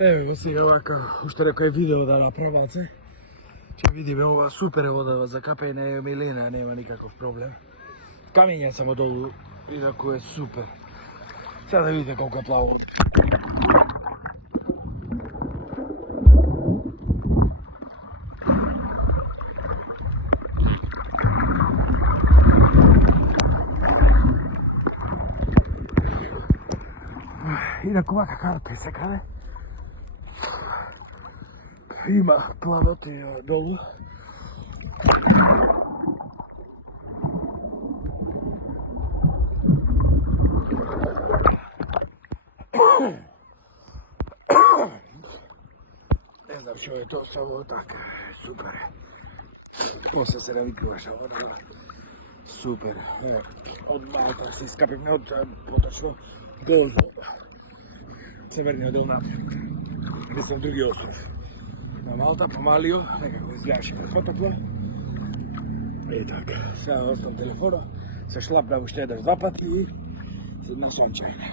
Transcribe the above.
Еве го сега вака, уште некој видео да направаце. Ќе видиме ова супер е вода за капење милина, нема никаков проблем. Камења само долу, инаку е супер. Сега да видите колку е плаво. Инаку вака карпе секаде. Има планот и долу. Не знам што е тоа, само така, супер. После се навикуваш ова, да. Супер. Од Малта се искапивме од поточно Гозо. Северниот дел на мислам други остров. На Малта, по Малио, некако изгледаше прекотопло. И така, сега оставам телефона, се шлапнам уште еднаш два пати и се на сончајне.